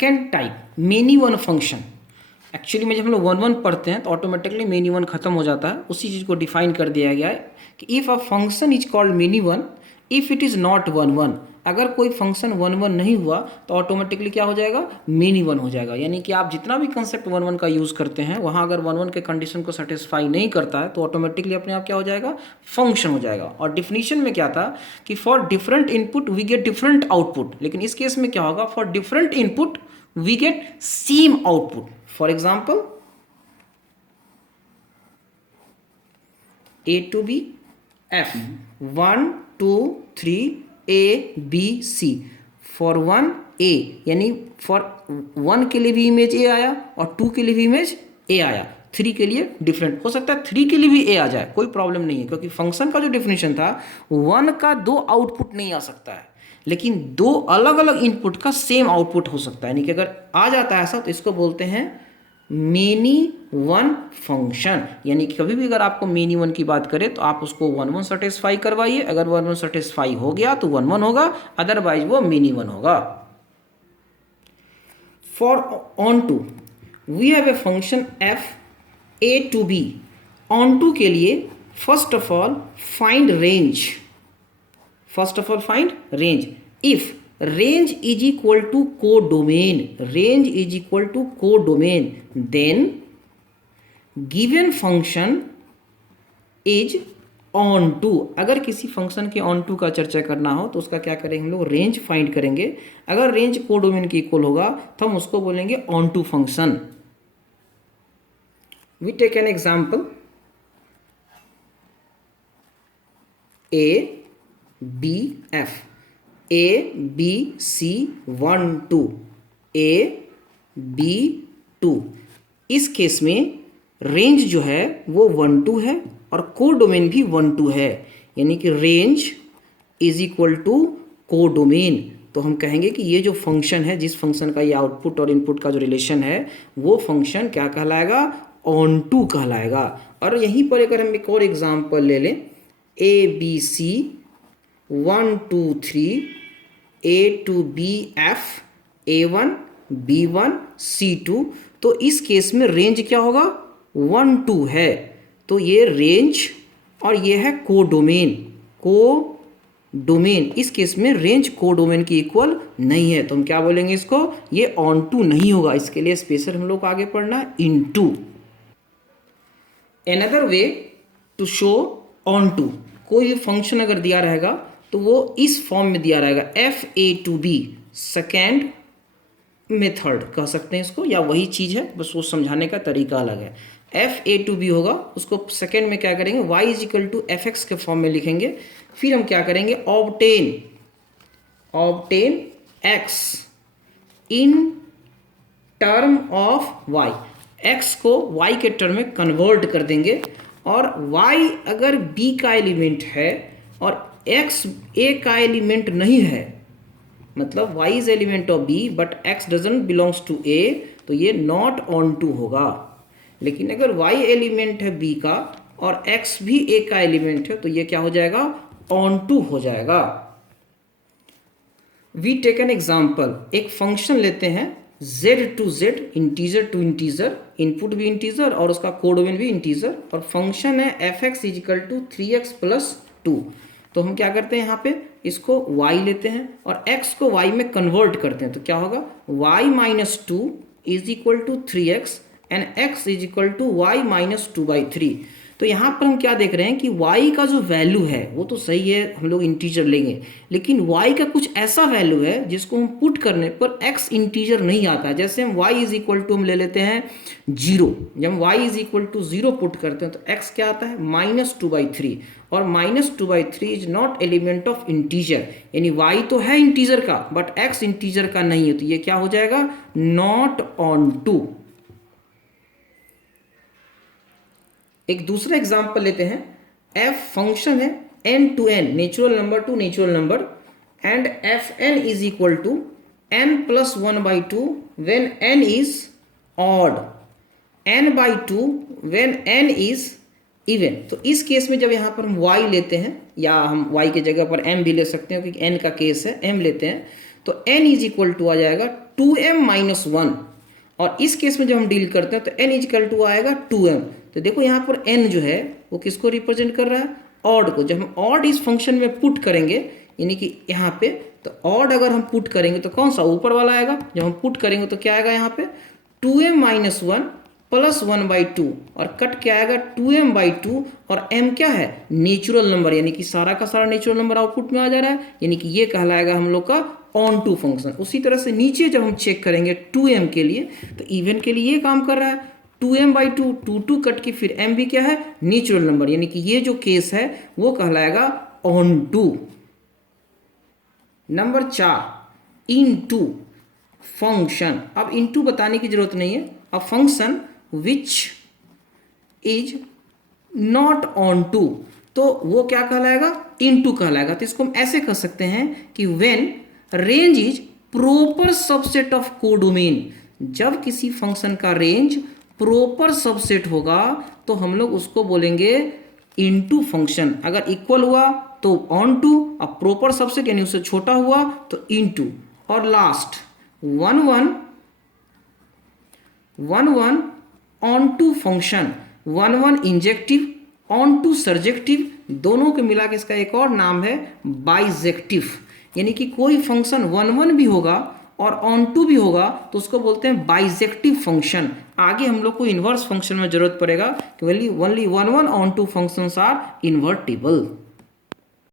Second type many one function. Actually में जब हम लोग वन वन पढ़ते हैं तो ऑटोमेटिकली मेनी वन खत्म हो जाता है। उसी चीज़ को डिफाइन कर दिया गया है कि if a function is called many one if it is not one one. अगर कोई फंक्शन वन वन नहीं हुआ तो ऑटोमेटिकली क्या हो जाएगा, मेनी वन हो जाएगा। यानी कि आप जितना भी कंसेप्ट वन वन का यूज़ करते हैं वहाँ अगर वन वन के कंडीशन को सेटिस्फाई नहीं करता है तो ऑटोमेटिकली अपने आप क्या हो जाएगा, फंक्शन हो जाएगा। और डिफिनीशन में क्या था कि for different input we get different output, लेकिन इस केस में क्या होगा, for different input we get same output. For example A to B F 1 2 3 A B C for 1 A, यानी फॉर 1 के लिए भी इमेज A आया और 2 के लिए भी इमेज A आया, 3 के लिए डिफरेंट हो सकता है, 3 के लिए भी A आ जाए, कोई प्रॉब्लम नहीं है, क्योंकि फंक्शन का जो डिफिनेशन था 1 का 2 आउटपुट नहीं आ सकता है, लेकिन 2 अलग अलग इनपुट का सेम आउटपुट हो सकता है। यानी कि अगर आ जाता है ऐसा तो इसको बोलते हैं मेनी वन फंक्शन। यानी कि कभी भी अगर आपको मेनी वन की बात करें तो आप उसको वन वन सेटिस्फाई करवाइए, अगर वन वन सेटिस्फाई हो गया तो वन वन होगा, अदरवाइज वो मेनी वन होगा। For onto we have a function f A to B. Onto के लिए first of all find range, first of all find range. If range is equal to codomain, range is equal to codomain, then given function is on to। अगर किसी function के on to का चर्चा करना हो तो उसका क्या करेंगे हम लोग, रेंज फाइंड करेंगे। अगर रेंज कोडोमेन के इक्वल होगा तो हम उसको बोलेंगे on to function. we take an example A B F A B C 1 2 A B 2। इस केस में रेंज जो है वो 1 2 है और कोडोमेन भी 1 2 है, यानी कि range is equal to codomain. तो हम कहेंगे कि ये जो फंक्शन है, जिस फंक्शन का ये आउटपुट और इनपुट का जो रिलेशन है वो फंक्शन क्या कहलाएगा, ऑन टू कहलाएगा। और यहीं पर अगर हम एक और एग्जाम्पल ले लें, A B C 1 2 3 A to B F A1 B1 C2, तो इस केस में रेंज क्या होगा, 1 2 है, तो ये रेंज और ये है कोडोमेन, कोडोमेन। इस केस में रेंज कोडोमेन की इक्वल नहीं है, तो हम क्या बोलेंगे इसको, ये ऑन टू नहीं होगा। इसके लिए स्पेशल हम लोग को आगे पढ़ना है into. Another way to show onto, कोई फंक्शन अगर दिया रहेगा तो वो इस फॉर्म में दिया रहेगा, f A to B, second method कह सकते हैं इसको, या वही चीज़ है, बस वो समझाने का तरीका अलग है। एफ ए टू बी होगा, उसको सेकेंड में क्या करेंगे, y is equal to f x के फॉर्म में लिखेंगे। फिर हम क्या करेंगे, obtain x in term of y, x को वाई के टर्म में कन्वर्ट कर देंगे। और वाई अगर बी का एलिमेंट है और एक्स ए का एलिमेंट नहीं है, मतलब y is element of b but x doesn't belongs to a, तो ये नॉट ऑन टू होगा। लेकिन अगर y एलिमेंट है b का और x भी a का एलिमेंट है तो ये क्या हो जाएगा, ऑन टू हो जाएगा। वी टेक एन एग्जाम्पल, एक फंक्शन लेते हैं z to z, integer to integer, input भी इंटीजर और उसका कोडोमेन भी इंटीजर, और फंक्शन है f x is equal to 3x plus 2। तो हम क्या करते हैं, यहाँ पे इसको y लेते हैं और x को y में कन्वर्ट करते हैं, तो क्या होगा, y minus 2 is equal to 3x and x is equal to y minus 2/3। तो यहाँ पर हम क्या देख रहे हैं कि y का जो वैल्यू है वो तो सही है, हम लोग इंटीजर लेंगे, लेकिन y का कुछ ऐसा वैल्यू है जिसको हम पुट करने पर x इंटीजर नहीं आता है। जैसे हम y इज इक्वल टू हम ले लेते हैं 0, जब हम y is equal to 0 put करते हैं तो x क्या आता है, माइनस 2/3, और minus 2/3 is not element of integer, यानी y तो है इंटीजर का बट x इंटीजर का नहीं है, तो ये क्या हो जाएगा, नॉट ऑन टू। एक दूसरा एग्जाम्पल लेते हैं, f फंक्शन है n to n, natural number to natural number, and f n is equal to n plus 1/2 when n is odd, n/2 when n is even. तो इस case में जब यहाँ पर हम y लेते हैं, या हम y के जगह पर m भी ले सकते हैं क्योंकि n का केस है, m लेते हैं, तो n इज इक्वल टू आ जाएगा 2m माइनस 1, और इस केस में जब हम डील करते हैं तो n इजिकल टू आएगा 2m। तो देखो यहाँ पर n जो है वो किसको रिप्रेजेंट कर रहा है, ऑड को। जब हम ऑड इस फंक्शन में पुट करेंगे, यानी कि यहाँ पे, तो ऑड अगर हम पुट करेंगे तो कौन सा, ऊपर वाला आएगा। जब हम पुट करेंगे तो क्या आएगा यहाँ पे 2m माइनस 1 प्लस 1/2, और कट क्या आएगा 2m/2, और m क्या है, नेचुरल नंबर, यानी कि सारा का सारा नेचुरल नंबर आउटपुट में आ जा रहा है, यानी कि ये कहलाएगा हम लोग का ऑन टू फंक्शन। उसी तरह से नीचे जब हम चेक करेंगे 2m के लिए, तो इवन के लिए ये काम कर रहा है, 2m/2, 2 कट के फिर m भी क्या है, नेचुरल नंबर, यानी कि ये जो केस है वो कहलाएगा onto. Number 4, into function. अब इनटू बताने की जरूरत नहीं है। A function which is not onto, तो वो क्या कहलाएगा, इनटू कहलाएगा। तो इसको हम ऐसे कह सकते हैं कि when range is proper subset of codomain, जब किसी फंक्शन का रेंज प्रॉपर सबसेट होगा तो हम लोग उसको बोलेंगे इनटू फंक्शन। अगर इक्वल हुआ तो ऑन टू, अब प्रॉपर सबसेट यानी उससे छोटा हुआ तो इनटू। और last 1 onto function, 1 injective, onto surjective, दोनों के मिला के इसका एक और नाम है बाइजेक्टिव। यानी कि कोई फंक्शन 1 भी होगा और ऑन टू भी होगा तो उसको बोलते हैं बाइजेक्टिव फंक्शन। आगे हम लोग को इन्वर्स फंक्शन में जरूरत पड़ेगा कि only 1 onto functions are invertible.